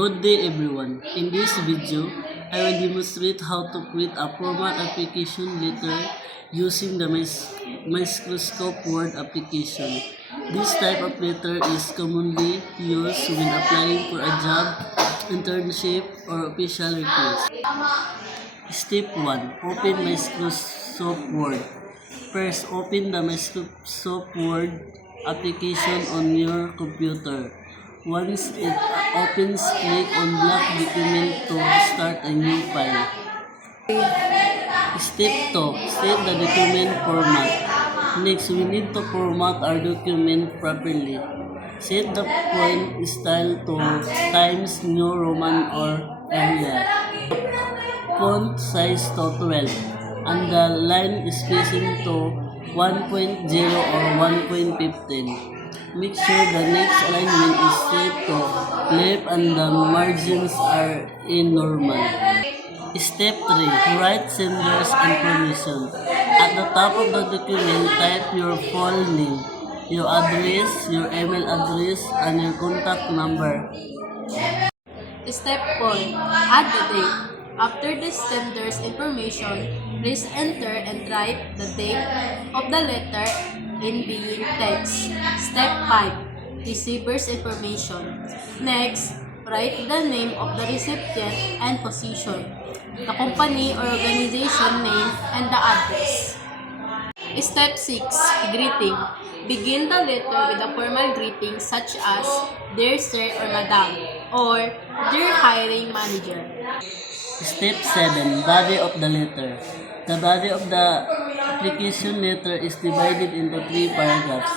Good day everyone. In this video, I will demonstrate how to create a format application letter using the Microsoft Word application. This type of letter is commonly used when applying for a job, internship, or official request. Step 1. Open Microsoft Word. First, open the Microsoft Word application on your computer. Once it opens, click on Blank Document to start a new file. Step 2. Set the document format. Next, we need to format our document properly. Set the font style to Times New Roman or Arial. Font size to 12. And the line spacing to 1.0 or 1.15. Make sure the next alignment is set to left and the margins are in normal. Step 3. Write sender's information. At the top of the document, type your full name, your address, your email address, and your contact number. Step 4. Add the date. After the sender's information, please enter and write the date of the letter in being text. Step 5. Receiver's information. Next, write the name of the recipient and position, the company or organization name, and the address. Step 6. Greeting. Begin the letter with a formal greeting such as Dear Sir or Madam, or Dear Hiring Manager. Step 7. Body of the letter. The body of the application letter is divided into 3 paragraphs.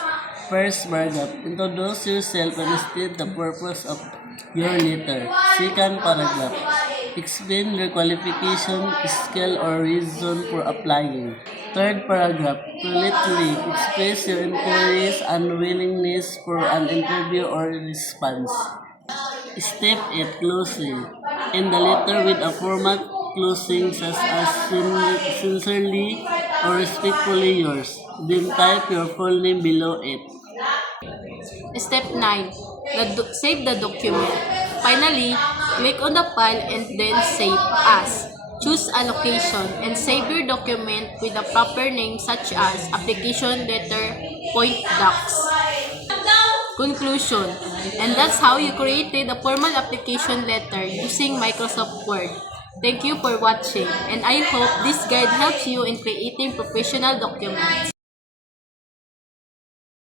First paragraph, introduce yourself and state the purpose of your letter. Second paragraph, explain your qualification, skill, or reason for applying. Third paragraph, politely express your interest and willingness for an interview or response. Step 8. Closing. End the letter with a format closing such as sincerely or respectfully yours. Then type your full name below it. Step 9. Save the document. Finally, click on the file and then save as. Choose a location and save your document with a proper name such as application letter point docs. Conclusion. And that's how you created a formal application letter using Microsoft Word. Thank you for watching, and I hope this guide helps you in creating professional documents.